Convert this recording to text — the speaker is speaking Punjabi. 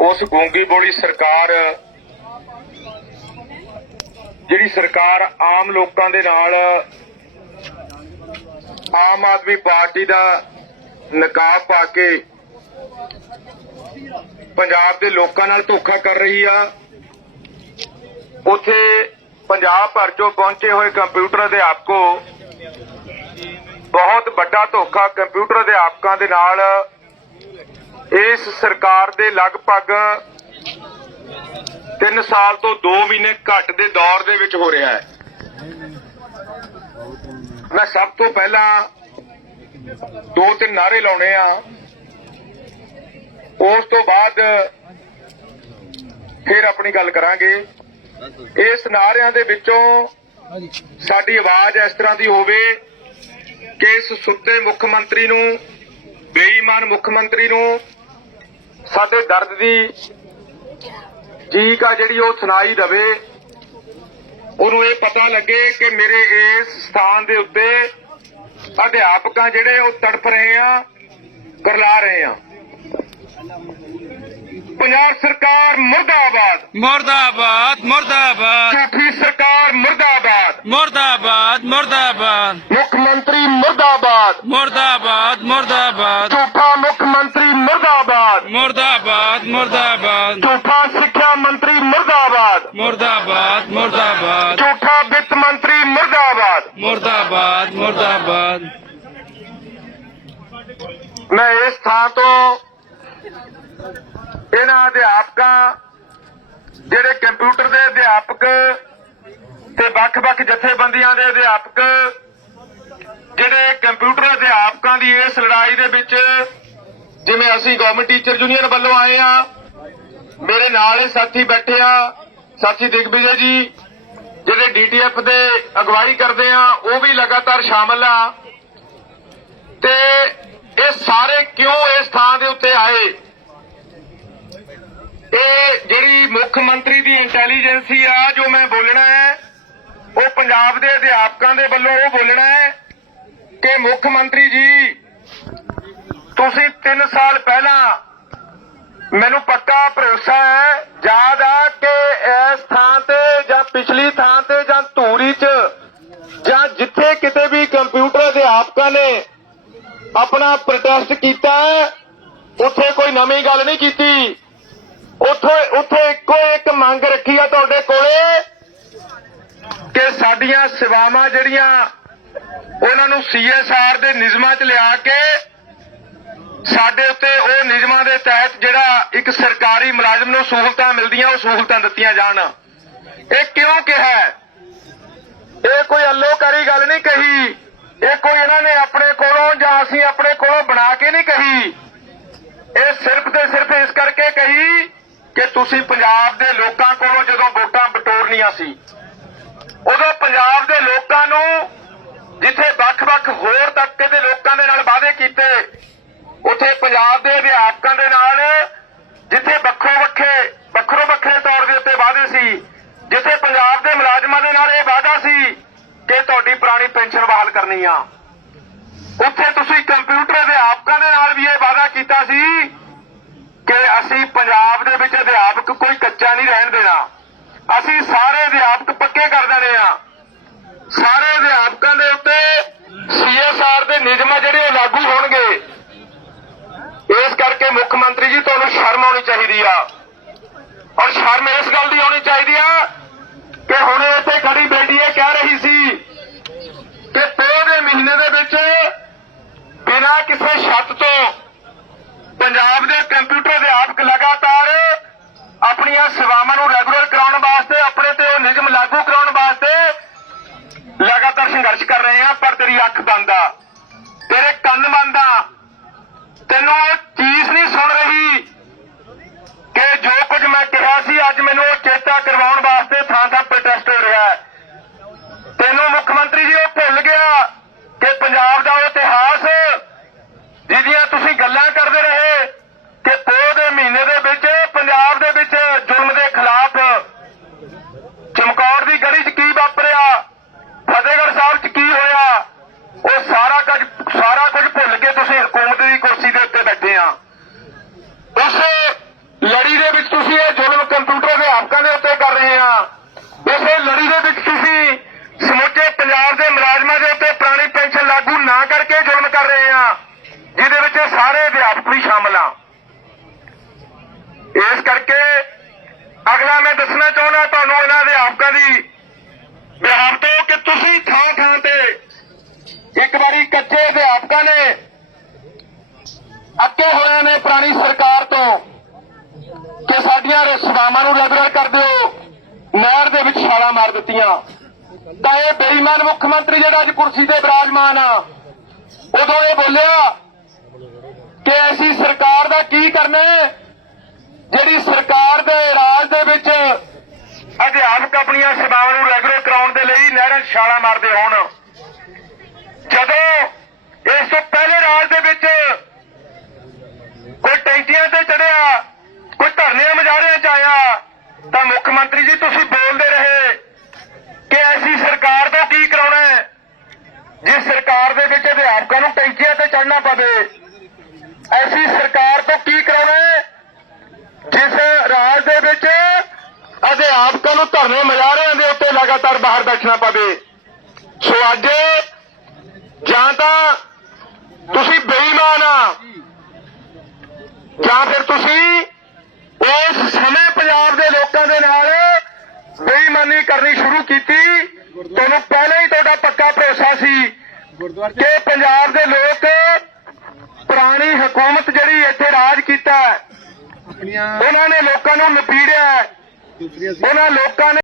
ਉਸ ਗੂੰਗੀ ਬੋਲੀ ਸਰਕਾਰ, ਜਿਹੜੀ ਸਰਕਾਰ ਆਮ ਲੋਕਾਂ ਦੇ ਨਾਲ ਆਮ ਆਦਮੀ ਪਾਰਟੀ ਦਾ ਨਕਾਬ ਪਾ ਕੇ ਪੰਜਾਬ ਦੇ ਲੋਕਾਂ ਨਾਲ ਧੋਖਾ ਕਰ ਰਹੀ ਆ, ਉਥੇ ਪੰਜਾਬ ਭਰ ਚੋਂ ਪਹੁੰਚੇ ਹੋਏ ਕੰਪਿਊਟਰ ਅਧਿਆਪਕੋ, ਬਹੁਤ ਵੱਡਾ ਧੋਖਾ ਕੰਪਿਊਟਰ ਅਧਿਆਪਕਾਂ ਦੇ ਨਾਲ ਇਸ ਸਰਕਾਰ ਦੇ ਲਗਭਗ 3 ਸਾਲ ਤੋਂ 2 ਮਹੀਨੇ ਘੱਟ ਦੇ ਦੌਰ ਦੇ ਵਿੱਚ ਹੋ ਰਿਹਾ ਹੈ। ਮੈਂ ਸਭ ਤੋਂ ਪਹਿਲਾਂ ਦੋ ਤਿੰਨ ਨਾਰੇ ਲਾਉਣੇ ਆ। ਉਸ ਤੋਂ ਬਾਅਦ ਫਿਰ ਆਪਣੀ ਗੱਲ ਕਰਾਂਗੇ। ਇਸ ਨਾਰਿਆਂ ਦੇ ਵਿੱਚੋਂ ਸਾਡੀ ਆਵਾਜ਼ ਇਸ ਤਰ੍ਹਾਂ ਦੀ ਹੋਵੇ ਕਿ ਇਸ ਸੁੱਤੇ ਮੁੱਖ ਮੰਤਰੀ ਨੂੰ, ਬੇਈਮਾਨ ਮੁੱਖ ਮੰਤਰੀ ਨੂੰ ਸਾਡੇ ਦਰਦ ਦੀ ਚੀਕ ਆ ਜਿਹੜੀ ਉਹ ਸੁਣਾਈ ਦਵੇ ਉਹਨੂੰ ਇਹ ਪਤਾ ਲੱਗੇ ਕਿ ਮੇਰੇ ਇਸ ਸਥਾਨ ਦੇ ਉੱਤੇ ਅਧਿਆਪਕਾਂ ਜਿਹੜੇ ਉਹ ਤੜਫ ਰਹੇ ਆ ਕਰਲਾ ਰਹੇ ਆ। ਪੰਜਾਬ ਸਰਕਾਰ ਮੁਰਦਾਬਾਦ। ਮੁਰਦਾਬਾਦ ਮੁਰਦਾਬਾਦ। ਝੂਠੀ ਸਰਕਾਰ ਮੁਰਦਾਬਾਦ। ਮੁਰਦਾਬਾਦ ਮੁਰਦਾਬਾਦ। ਮੁੱਖ ਮੰਤਰੀ ਮੁਰਦਾਬਾਦ। ਮੁਰਦਾਬਾਦ ਮੁਰਦਾਬਾਦ। ਮੁਰਦਾਬਾਦ ਮੁਰਦਾਬਾਦ। ਝੂਠਾ ਸਿੱਖਿਆ ਮੰਤਰੀ ਮੁਰਦਾਬਾਦ। ਮੁਰਦਾਬਾਦ ਮੁਰਦਾਬਾਦ। ਝੂਠਾ ਵਿੱਤ ਮੰਤਰੀ ਮੁਰਦਾਬਾਦ। ਮੁਰਦਾਬਾਦ ਮੁਰਦਾਬਾਦ। ਮੈਂ ਇਸ ਥਾਂ ਤੋਂ ਇਹਨਾਂ ਅਧਿਆਪਕਾਂ ਜਿਹੜੇ ਕੰਪਿਊਟਰ ਦੇ ਅਧਿਆਪਕ ਤੇ ਵੱਖ-ਵੱਖ ਜਥੇਬੰਦੀਆਂ ਦੇ ਅਧਿਆਪਕ ਜਿਹੜੇ ਕੰਪਿਊਟਰ ਅਧਿਆਪਕਾਂ ਦੀ ਇਸ ਲੜਾਈ ਦੇ ਵਿੱਚ ਜਿਵੇਂ ਅਸੀਂ ਗਵਰਨਮੈਂਟ ਟੀਚਰ ਯੂਨੀਅਨ ਵੱਲੋਂ ਆਏ ਆ ਮੇਰੇ ਨਾਲ ਇਹ ਸਾਥੀ ਬੈਠੇ ਆ, ਸਾਥੀ ਦਿਗਵਿਜੇ ਜੀ, ਜਿਹੜੇ ਡੀਟੀਐਫ ਦੇ ਅਗਵਾਈ ਕਰਦੇ ਆ, ਉਹ ਵੀ ਲਗਾਤਾਰ ਸ਼ਾਮਲ ਆ। ਤੇ ਇਹ ਸਾਰੇ ਕਿਉਂ ਇਸ ਥਾਂ ਦੇ ਉੱਤੇ ਆਏ? ਇਹ ਜਿਹੜੀ ਮੁੱਖ ਮੰਤਰੀ ਦੀ ਇੰਟੈਲੀਜੈਂਸੀ ਆ, ਜੋ ਮੈਂ ਬੋਲਣਾ ਹੈ, ਉਹ ਪੰਜਾਬ ਦੇ ਅਧਿਆਪਕਾਂ ਦੇ ਵੱਲੋਂ ਉਹ ਬੋਲਣਾ ਹੈ ਕਿ ਮੁੱਖ ਮੰਤਰੀ ਜੀ ਤੁਸੀਂ 3 ਸਾਲ ਪਹਿਲਾਂ ਮੈਨੂੰ ਪੱਕਾ ਭਰੋਸਾ ਹੈ ਯਾਦ ਆ ਕਿ ਇਸ ਥਾਂ ਤੇ ਜਾਂ ਪਿਛਲੀ ਥਾਂ ਤੇ ਜਾਂ ਧੂਰੀ 'ਚ ਜਾਂ ਜਿੱਥੇ ਕਿਤੇ ਵੀ ਕੰਪਿਊਟਰ ਅਧਿਆਪਕਾਂ ਨੇ ਆਪਣਾ ਪ੍ਰੋਟੈਸਟ ਕੀਤਾ ਹੈ, ਉੱਥੇ ਕੋਈ ਨਵੀਂ ਗੱਲ ਨਹੀਂ ਕੀਤੀ। ਉੱਥੇ ਉੱਥੇ ਇੱਕੋ ਇੱਕ ਮੰਗ ਰੱਖੀ ਆ ਤੁਹਾਡੇ ਕੋਲੇ ਕਿ ਸਾਡੀਆਂ ਸੇਵਾਵਾਂ ਜਿਹੜੀਆਂ ਉਹਨਾਂ ਨੂੰ ਸੀਐਸਆਰ ਦੇ ਨਿਯਮਾਂ 'ਚ ਲਿਆ ਕੇ ਸਾਡੇ ਉੱਤੇ ਉਹ ਨਿਯਮਾਂ ਦੇ ਤਹਿਤ ਜਿਹੜਾ ਇੱਕ ਸਰਕਾਰੀ ਮੁਲਾਜ਼ਮ ਨੂੰ ਸਹੂਲਤਾਂ ਮਿਲਦੀਆਂ, ਉਹ ਸਹੂਲਤਾਂ ਦਿੱਤੀਆਂ ਜਾਣ। ਇਹ ਕਿਉਂ ਕਿਹਾ ਇਹ ਕੋਈ ਅਲੋਕਾਰੀ ਗੱਲ ਨਹੀਂ ਕਹੀ। ਇਹ ਕੋਈ ਇਹਨਾਂ ਨੇ ਆਪਣੇ ਕੋਲੋਂ ਜਾਂ ਅਸੀਂ ਆਪਣੇ ਕੋਲੋਂ ਬਣਾ ਕੇ ਨਹੀਂ ਕਹੀ। ਇਹ ਸਿਰਫ ਤੇ ਸਿਰਫ ਇਸ ਕਰਕੇ ਕਹੀ ਕਿ ਤੁਸੀਂ ਪੰਜਾਬ ਦੇ ਲੋਕਾਂ ਕੋਲੋਂ ਜਦੋਂ ਵੋਟਾਂ ਬਟੋਰਨੀਆਂ ਸੀ, ਉਦੋਂ ਪੰਜਾਬ ਦੇ ਲੋਕਾਂ ਨੂੰ ਜਿੱਥੇ ਵੱਖ-ਵੱਖ ਹੋਰ ਤਬਕੇ ਦੇ ਲੋਕਾਂ ਦੇ ਨਾਲ ਵਾਅਦੇ ਕੀਤੇ ਉੱਥੇ ਪੰਜਾਬ ਦੇ ਅਧਿਆਪਕਾਂ ਦੇ ਨਾਲ, ਜਿੱਥੇ ਵੱਖੋ ਵੱਖਰੇ ਵੱਖਰੋ ਵੱਖਰੇ ਤੌਰ ਦੇ ਉੱਤੇ ਵਾਅਦੇ ਸੀ, ਜਿੱਥੇ ਪੰਜਾਬ ਦੇ ਮੁਲਾਜ਼ਮਾਂ ਦੇ ਨਾਲ ਇਹ ਵਾਅਦਾ ਸੀ ਕਿ ਤੁਹਾਡੀ ਪੁਰਾਣੀ ਪੈਨਸ਼ਨ ਬਹਾਲ ਕਰਨੀ ਆ। ਉੱਥੇ ਤੁਸੀਂ ਕੰਪਿਊਟਰ ਅਧਿਆਪਕਾਂ ਦੇ ਨਾਲ ਵੀ ਇਹ ਵਾਅਦਾ ਕੀਤਾ ਸੀ ਕਿ ਅਸੀਂ ਪੰਜਾਬ ਦੇ ਵਿੱਚ ਅਧਿਆਪਕ ਕੋਈ ਕੱਚਾ ਨਹੀਂ ਰਹਿਣ ਦੇਣਾ। ਅਸੀਂ ਸਾਰੇ ਅਧਿਆਪਕ ਪੱਕੇ ਕਰ ਦੇਣੇ ਆ। ਸਾਰੇ ਅਧਿਆਪਕਾਂ ਦੇ ਉੱਤੇ ਸੀਐਸਆਰ ਦੇ ਨਿਯਮ ਜਿਹੜੇ ਉਹ ਲਾਗੂ ਹੋਣਗੇ। ਇਸ ਮੁੱਖ ਮੰਤਰੀ ਜੀ, ਤੁਹਾਨੂੰ ਸ਼ਰਮ ਆਉਣੀ ਚਾਹੀਦੀ ਆ। ਔਰ ਸ਼ਰਮ ਇਸ ਗੱਲ ਦੀ ਆਉਣੀ ਚਾਹੀਦੀ ਆ ਕਿ ਹੁਣ ਇੱਥੇ ਖੜੀ ਬੇਟੀ ਇਹ ਕਹਿ ਰਹੀ ਸੀ ਕਿ ਪੋਹ ਦੇ ਮਹੀਨੇ ਦੇ ਵਿੱਚ ਬਿਨਾਂ ਕਿਸੇ ਛੱਤ ਤੋਂ ਪੰਜਾਬ ਦੇ ਕੰਪਿਊਟਰ ਅਧਿਆਪਕ ਲਗਾਤਾਰ ਆਪਣੀਆਂ ਸੇਵਾਵਾਂ ਨੂੰ ਰੈਗੂਲਰ ਕਰਾਉਣ ਵਾਸਤੇ, ਆਪਣੇ ਤੇ ਉਹ ਨਿਯਮ ਲਾਗੂ ਕਰਾਉਣ ਵਾਸਤੇ ਲਗਾਤਾਰ ਸੰਘਰਸ਼ ਕਰ ਰਹੇ ਆ, ਪਰ ਤੇਰੀ ਅੱਖ ਬੰਦ ਆ। ਅੱਜ ਮੈਨੂੰ ਉਹ ਚੇਤਾ ਕਰਵਾਉਣ ਵਾਸਤੇ ਥਾਂ ਥਾਂ ਪ੍ਰੋਟੈਸਟ ਹੋ ਰਿਹਾ ਹੈ। ਤੈਨੂੰ ਮੁੱਖ ਮੰਤਰੀ ਜੀ ਉਹ ਭੁੱਲ ਗਿਆ ਕਿ ਪੰਜਾਬ ਦਾ ਉਹ ਇਤਿਹਾਸ ਜਿਹਦੀਆਂ ਤੁਸੀਂ ਗੱਲਾਂ ਕਰਦੇ ਰਹੇ ਕਿ ਪੋਹ ਦੇ ਮਹੀਨੇ ਦੇ ਵਿੱਚ ਪੰਜਾਬ ਦੇ ਵਿੱਚ ਜ਼ੁਲਮ ਦੇ ਖਿਲਾਫ ਚਮਕੌਰ ਦੀ ਗਲੀ 'ਚ ਕੀ ਵਾਪਰਿਆ ਫਤਿਹਗੜ੍ਹ ਸਾਹਿਬ 'ਚ ਕੀ ਹੋਇਆ ਉਹ ਸਾਰਾ ਕੁਝ ਸਾਰਾ ਕੁਝ ਭੁੱਲ ਕੇ ਤੁਸੀਂ ਹਕੂਮਤ ਦੀ ਕੁਰਸੀ ਦੇ ਉੱਤੇ ਬੈਠੇ ਆ ਉਸ ਲੜੀ ਦੇ ਇਹ ਜ਼ੁਲਮ ਕੰਪਿਊਟਰ ਅਧਿਆਪਕਾਂ ਦੇ ਉੱਤੇ ਕਰ ਰਹੇ ਆ ਇਸੇ ਲੜੀ ਦੇ ਵਿੱਚ ਤੁਸੀਂ ਸਮੁੱਚੇ ਪੰਜਾਬ ਦੇ ਮੁਲਾਜ਼ਮਾਂ ਦੇ ਉੱਤੇ ਪੁਰਾਣੀ ਪੈਨਸ਼ਨ ਲਾਗੂ ਨਾ ਕਰਕੇ ਜ਼ੁਲਮ ਕਰ ਰਹੇ ਆ ਜਿਹਦੇ ਵਿੱਚ ਸਾਰੇ ਅਧਿਆਪਕ ਵੀ ਸ਼ਾਮਲ ਆ ਇਸ ਕਰਕੇ ਅਗਲਾ ਮੈਂ ਦੱਸਣਾ ਚਾਹੁੰਦਾ, ਤੁਹਾਨੂੰ ਇਹਨਾਂ ਅਧਿਆਪਕਾਂ ਦੀ ਬਿਹਾਰ ਤੋਂ ਕਿ ਤੁਸੀਂ ਥਾਂ ਥਾਂ ਤੇ ਇੱਕ ਵਾਰੀ ਕੱਚੇ ਅਧਿਆਪਕਾਂ ਨੇ ਅੱਕੇ ਹੋਏ ਨੇ ਪੁਰਾਣੀ ਸਰਕਾਰ ਤੋਂ ਕਿ ਸਾਡੀਆਂ ਸੇਵਾਵਾਂ ਨੂੰ ਰੈਗੂਲਰ ਕਰ ਦਿਓ, ਨਹਿਰ ਦੇ ਵਿੱਚ ਛਾਲਾਂ ਮਾਰ ਦਿੱਤੀਆਂ। ਤਾਂ ਇਹ ਬੇਈਮਾਨ ਮੁੱਖ ਮੰਤਰੀ ਜਿਹੜਾ ਅੱਜ ਕੁਰਸੀ ਤੇ ਬਿਰਾਜਮਾਨ ਆ, ਉਦੋਂ ਇਹ ਬੋਲਿਆ ਕਿ ਅਸੀਂ ਸਰਕਾਰ ਦਾ ਕੀ ਕਰਨਾ ਜਿਹੜੀ ਸਰਕਾਰ ਦੇ ਰਾਜ ਦੇ ਵਿੱਚ ਅਧਿਆਪਕ ਆਪਣੀਆਂ ਸੇਵਾਵਾਂ ਨੂੰ ਰੈਗੂਲਰ ਕਰਾਉਣ ਦੇ ਲਈ ਨਹਿਰਾਂ 'ਚ ਛਾਲਾਂ ਮਾਰਦੇ ਹੋਣ, ਜਦੋਂ ਇਸ ਤੋਂ ਪਹਿਲੇ ਰਾਜ ਦੇ ਵਿੱਚ ਕੋਈ ਟੈਂਕੀਆਂ ਤੇ ਚੜਿਆ, ਕੋਈ ਧਰਨਿਆਂ ਮੁਜ਼ਾਹਰਿਆਂ 'ਚ ਆਇਆ, ਤਾਂ ਮੁੱਖ ਮੰਤਰੀ ਜੀ ਤੁਸੀਂ ਬੋਲਦੇ ਰਹੇ। ਕਿ ਐਸੀ ਸਰਕਾਰ ਤੋਂ ਕੀ ਕਰਾਉਣਾ ਹੈ? ਜਿਸ ਸਰਕਾਰ ਦੇ ਵਿੱਚ ਅਧਿਆਪਕਾਂ ਨੂੰ ਟੈਂਕੀਆਂ ਤੇ ਚੜਨਾ ਪਵੇ, ਐਸੀ ਸਰਕਾਰ ਤੋਂ ਕੀ ਕਰਾਉਣਾ ਹੈ? ਜਿਸ ਰਾਜ ਦੇ ਵਿੱਚ ਅਧਿਆਪਕਾਂ ਨੂੰ ਧਰਨੇ ਮੁਜ਼ਾਹਰਿਆਂ ਦੇ ਉੱਤੇ ਲਗਾਤਾਰ ਬਾਹਰ ਬੈਠਣਾ ਪਵੇ। ਸੋ ਅੱਜ ਜਾਂ ਤਾਂ ਤੁਸੀਂ ਬੇਈਮਾਨ ਆ, ਜਾਂ ਫਿਰ ਤੁਸੀਂ ਉਸ ਸਮੇਂ ਪੰਜਾਬ ਦੇ ਲੋਕਾਂ ਦੇ ਨਾਲ ਬੇਈਮਾਨੀ ਕਰਨੀ ਸ਼ੁਰੂ ਕੀਤੀ ਤੁਹਾਨੂੰ ਪਹਿਲਾਂ ਹੀ ਤੁਹਾਡਾ ਪੱਕਾ ਭਰੋਸਾ ਸੀ ਕਿ ਪੰਜਾਬ ਦੇ ਲੋਕ ਪੁਰਾਣੀ ਹਕੂਮਤ ਜਿਹੜੀ ਇੱਥੇ ਰਾਜ ਕੀਤਾ ਉਹਨਾਂ ਨੇ ਲੋਕਾਂ ਨੂੰ ਨਪੀੜਿਆ। ਉਹਨਾਂ ਲੋਕਾਂ ਨੇ